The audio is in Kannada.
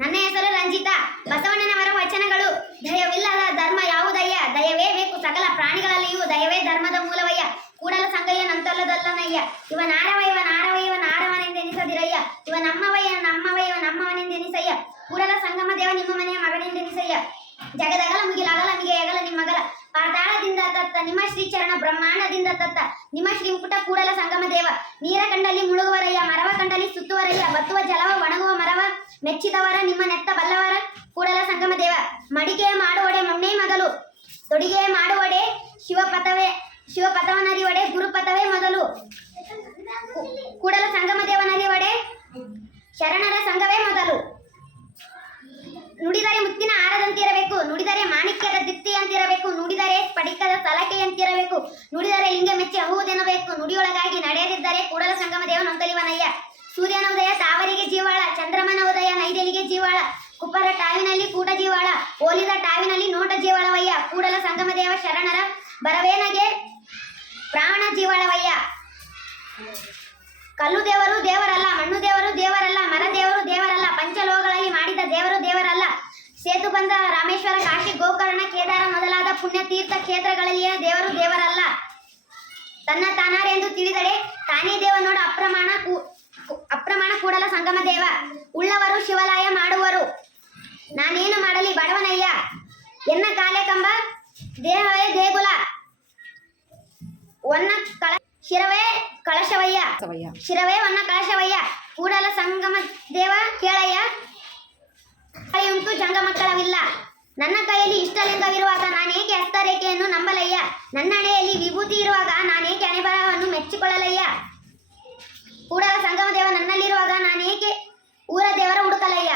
ನನ್ನ ಹೆಸರು ರಂಜಿತಾ. ಬಸವಣ್ಣನವರ ವಚನಗಳು. ದಯವಿಲ್ಲದ ಧರ್ಮ ಯಾವುದಯ್ಯ, ದಯವೇ ಬೇಕು ಸಕಲ ಪ್ರಾಣಿಗಳಲ್ಲಿಯೂ, ದಯವೇ ಧರ್ಮದ ಮೂಲವಯ್ಯ. ಕೂಡಲ ಸಂಗಯ್ಯ ನಂತಲ್ಲದಲ್ಲನಯ್ಯ, ಇವ ನಾರವ ಇವ ನಾರವ ಇವ ನಾರವನೆಂದೆನಿಸದಿರಯ್ಯ, ಇವ ನಮ್ಮವಯ್ಯ ನಮ್ಮವ ಇವ ನಮ್ಮವನೆಂದೆನಿಸಯ್ಯ. ಕೂಡಲ ಸಂಗಮ ದೇವ ನಿಮ್ಮ ಮನೆಯ ಮಗನೆಂದೆನಿಸಯ್ಯ. ಜಗದಗಲ ಮುಗಿಲಾಗಲ ಮಿಗೆ ಎಗಲ ನಿಮ್ಮಗಲ, ಪಾತಾಳದಿಂದ ತತ್ತ ನಿಮ್ಮ ಶ್ರೀಚರಣ ಬ್ರಹ್ಮಾಂಡದಿಂದ ತತ್ತ ನಿಮ್ಮ ಶ್ರೀ ಮುಕುಟ ಕೂಡಲ ಸಂಗಮ ದೇವ. ನೀರ ಕಂಡಲ್ಲಿ ಮುಳುಗುವರಯ್ಯ, ಮರವ ಕಂಡಲ್ಲಿ ಸುತ್ತುವರಯ್ಯ, ಬತ್ತುವ ಜಲವ ಒಣಗುವ ಮರವ ಮೆಚ್ಚಿದವರ ನಿಮ್ಮ ನೆತ್ತ ಬಲ್ಲವರ ಕೂಡಲ ಸಂಗಮ ದೇವ. ಮಡಿಗೆ ಮಾಡುವಡೆ ಮೊನ್ನೆ ಮೊದಲು, ತೊಡಿಗೆ ಮಾಡುವಡೆ ಶಿವಪಥವನರಿವಡೆ ಗುರುಪಥವೇ ಮೊದಲು. ಕೂಡಲ ಸಂಗಮ ದೇವನರಿವಡೆ ಶರಣರ ಸಂಘವೇ ಮೊದಲು. ನುಡಿದರೆ ಮುತ್ತಿನ ಹಾರದಂತಿರಬೇಕು, ನುಡಿದರೆ ಮಾಣಿಕ್ಯದ ದಿಪ್ತಿಯಂತಿರಬೇಕು, ನುಡಿದರೆ ಸ್ಫಟಿಕದ ಸಲಕೆಯಂತಿರಬೇಕು, ನುಡಿದರೆ ಲಿಂಗ ಮೆಚ್ಚಿ ಅಹುವುದೆನ್ನಬೇಕು, ನುಡಿಯೊಳಗಾಗಿ ನಡೆಯದಿದ್ದರೆ ಕೂಡಲ ಸಂಗಮ ದೇವ ನೊಂದಲಿವನಯ್ಯ. ಸೂರ್ಯನ ಉದಯ ತಾವರಿಗೆ ಜೀವಾಳ, ಚಂದ್ರಮನ ಉದಯ ನೈದೆಲಿಗೆ ಜೀವಾಳ, ಕುಪ್ಪರ ಟಾವಿನಲ್ಲಿ ಕೂಟ ಜೀವಾಳ, ಓಲಿದ ಟಾವಿನಲ್ಲಿ ನೋಟ ಜೀವಾಳವಯ್ಯ. ಕೂಡಲ ಸಂಗಮ ದೇವ ಶರಣರ ಬರವೇನಗೆ ಪ್ರಾಣ ಜೀವಾಳವಯ್ಯ. ಕಲ್ಲು ದೇವರು ದೇವರಲ್ಲ, ಮಣ್ಣು ದೇವರು ದೇವರಲ್ಲ, ಮರ ದೇವರು ದೇವರಲ್ಲ, ಪಂಚಲೋಹಗಳಲ್ಲಿ ಮಾಡಿದ ದೇವರು ದೇವರಲ್ಲ. ಸೇತುಬಂಧ ರಾಮೇಶ್ವರ ಕಾಶಿ ಗೋಕರ್ಣ ಕೇದಾರ ಮೊದಲಾದ ಪುಣ್ಯ ತೀರ್ಥ ಕ್ಷೇತ್ರಗಳಲ್ಲಿಯ ದೇವರು ದೇವರಲ್ಲ. ತನ್ನ ತಾನಾರೆಂದು ತಿಳಿದಡೆ ತಾನೇ ದೇವ ನೋಡ ಅಪ್ರಮಾಣ ಕೂಡಲ ಸಂಗಮ ದೇವ. ಉಳ್ಳವರು ಶಿವಲಾಯ ಮಾಡುವರು, ನಾನೇನು ಮಾಡಲಿ ಬಡವನಯ್ಯ. ಎನ್ನ ಕಾಲೆ ಕಂಬ ದೇಹವೇ ದೇಗುಲ, ಒನ್ನ ಶಿರವೇ ಕಳಶವಯ್ಯ, ಶಿರವೇ ಒನ್ನ ಕಳಶವಯ್ಯ. ಕೂಡಲ ಸಂಗಮ ದೇವ ಕೇಳಯ್ಯ, ಕೈಯುಂಟು ಜಂಗ ಮಕ್ಕಳವಿಲ್ಲ. ನನ್ನ ಕೈಯಲ್ಲಿ ಇಷ್ಟಲಿಂಗವಿರುವಾಗ ನಾನೇಕೆ ಹಸ್ತರೇಖೆಯನ್ನು ನಂಬಲಯ್ಯ, ನನ್ನ ಹಣೆಯಲ್ಲಿ ವಿಭೂತಿ ಇರುವಾಗ ನಾನೇಕೆ ಹಣೆಬರಹವನ್ನು ಮೆಚ್ಚಿಕೊಳ್ಳಲಯ್ಯ. ಕೂಡಲ ಸಂಗಮ ದೇವ ನನ್ನಲ್ಲಿರುವಾಗ ನಾನೇಕೆ ಊರ ದೇವರ ಹುಡುಕಲಯ್ಯ.